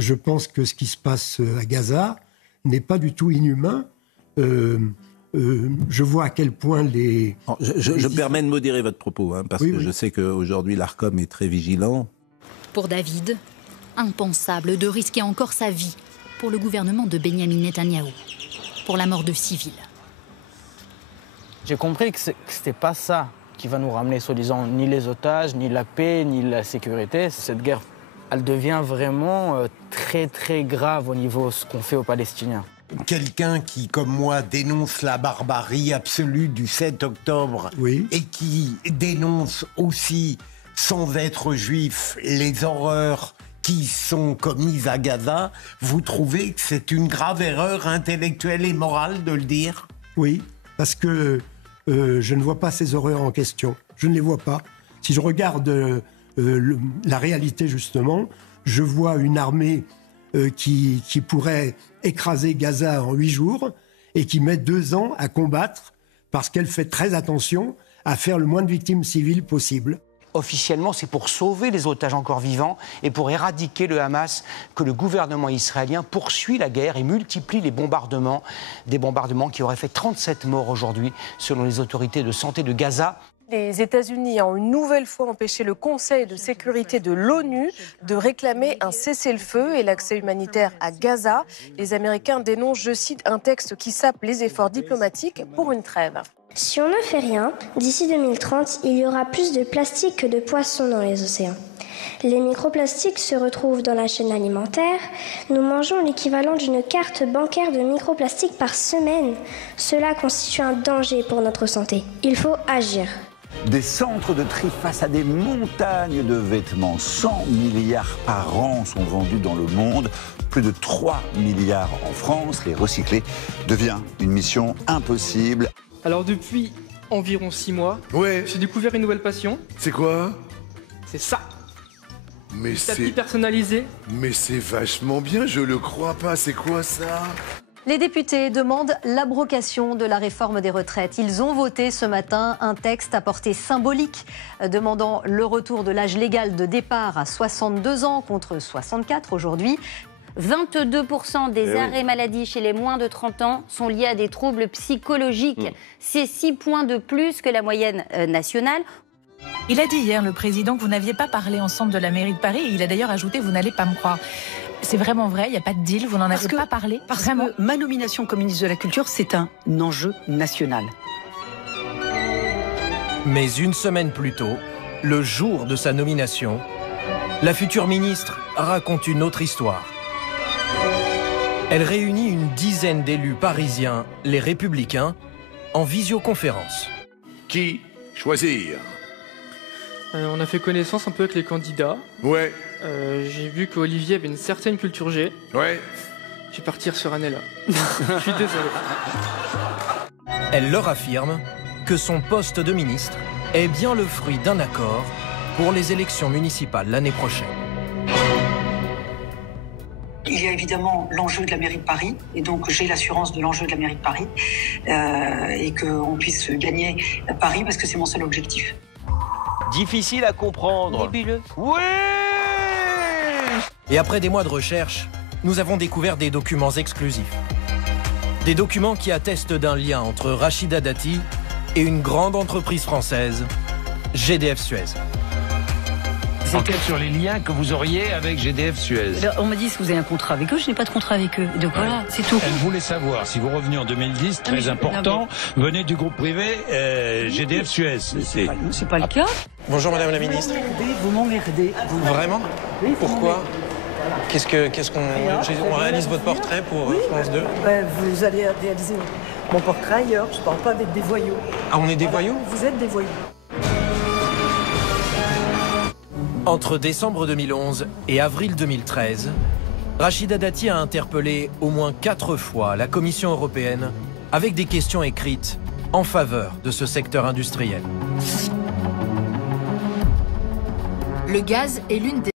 je pense que ce qui se passe à Gaza n'est pas du tout inhumain. Je vois à quel point les... Je me permets de modérer votre propos, parce que je sais qu'aujourd'hui l'ARCOM est très vigilant. Pour David, impensable de risquer encore sa vie pour le gouvernement de Benyamin Netanyahou, pour la mort de civils. J'ai compris que ce n'était pas ça qui va nous ramener, soi-disant, ni les otages, ni la paix, ni la sécurité. Cette guerre, elle devient vraiment très, très grave au niveau de ce qu'on fait aux Palestiniens. Quelqu'un qui, comme moi, dénonce la barbarie absolue du 7 octobre et qui dénonce aussi, sans être juif, les horreurs qui sont commises à Gaza, vous trouvez que c'est une grave erreur intellectuelle et morale de le dire? Oui, parce que je ne vois pas ces horreurs en question. Je ne les vois pas. Si je regarde la réalité, justement, je vois une armée qui pourrait écraser Gaza en 8 jours et qui met 2 ans à combattre parce qu'elle fait très attention à faire le moins de victimes civiles possible. Officiellement, c'est pour sauver les otages encore vivants et pour éradiquer le Hamas que le gouvernement israélien poursuit la guerre et multiplie les bombardements, des bombardements qui auraient fait 37 morts aujourd'hui, selon les autorités de santé de Gaza. Les États-Unis ont une nouvelle fois empêché le Conseil de sécurité de l'ONU de réclamer un cessez-le-feu et l'accès humanitaire à Gaza. Les Américains dénoncent, je cite, un texte qui sape les efforts diplomatiques pour une trêve. Si on ne fait rien, d'ici 2030, il y aura plus de plastique que de poissons dans les océans. Les microplastiques se retrouvent dans la chaîne alimentaire. Nous mangeons l'équivalent d'une carte bancaire de microplastiques par semaine. Cela constitue un danger pour notre santé. Il faut agir. Des centres de tri face à des montagnes de vêtements. 100 milliards par an sont vendus dans le monde. Plus de 3 milliards en France. Les recycler devient une mission impossible. Alors depuis environ 6 mois, j'ai découvert une nouvelle passion. C'est quoi? C'est ça. Mais tapis personnalisé. Mais c'est vachement bien, je le crois pas. C'est quoi ça? Les députés demandent l'abrogation de la réforme des retraites. Ils ont voté ce matin un texte à portée symbolique demandant le retour de l'âge légal de départ à 62 ans contre 64 aujourd'hui. 22% des arrêts maladie chez les moins de 30 ans sont liés à des troubles psychologiques. C'est 6 points de plus que la moyenne nationale. Il a dit hier, le président, que vous n'aviez pas parlé ensemble de la mairie de Paris. Il a d'ailleurs ajouté, vous n'allez pas me croire. C'est vraiment vrai, il n'y a pas de deal, vous n'en avez pas parlé? Parce que ma nomination comme ministre de la Culture, c'est un enjeu national. Mais une semaine plus tôt, le jour de sa nomination, la future ministre raconte une autre histoire. Elle réunit une dizaine d'élus parisiens, les Républicains, en visioconférence. Qui choisir? On a fait connaissance un peu avec les candidats. Ouais. J'ai vu qu'Olivier avait une certaine culture G. Ouais. Je vais partir sur Anella. Je suis désolé. Elle leur affirme que son poste de ministre est bien le fruit d'un accord pour les élections municipales l'année prochaine. Il y a évidemment l'enjeu de la mairie de Paris, et donc j'ai l'assurance de l'enjeu de la mairie de Paris, et qu'on puisse gagner Paris, parce que c'est mon seul objectif. Difficile à comprendre. Nébuleux. Oui! Et après des mois de recherche, nous avons découvert des documents exclusifs. Des documents qui attestent d'un lien entre Rachida Dati et une grande entreprise française, GDF Suez. Enquête sur les liens que vous auriez avec GDF Suez. On m'a dit que vous avez un contrat avec eux, je n'ai pas de contrat avec eux. Donc voilà, c'est tout. Elle voulait savoir si vous reveniez en 2010, très important, venez du groupe privé GDF Suez. C'est pas le cas. Bonjour Madame la Ministre. Vous m'emmerdez. Vraiment? Oui, pourquoi? Qu'est-ce qu'on... On réalise votre portrait pour France 2? Vous allez réaliser mon portrait ailleurs, je ne parle pas avec des voyous. Ah, on est des voyous? Vous êtes des voyous. Entre décembre 2011 et avril 2013, Rachida Dati a interpellé au moins 4 fois la Commission européenne avec des questions écrites en faveur de ce secteur industriel. Le gaz est l'une des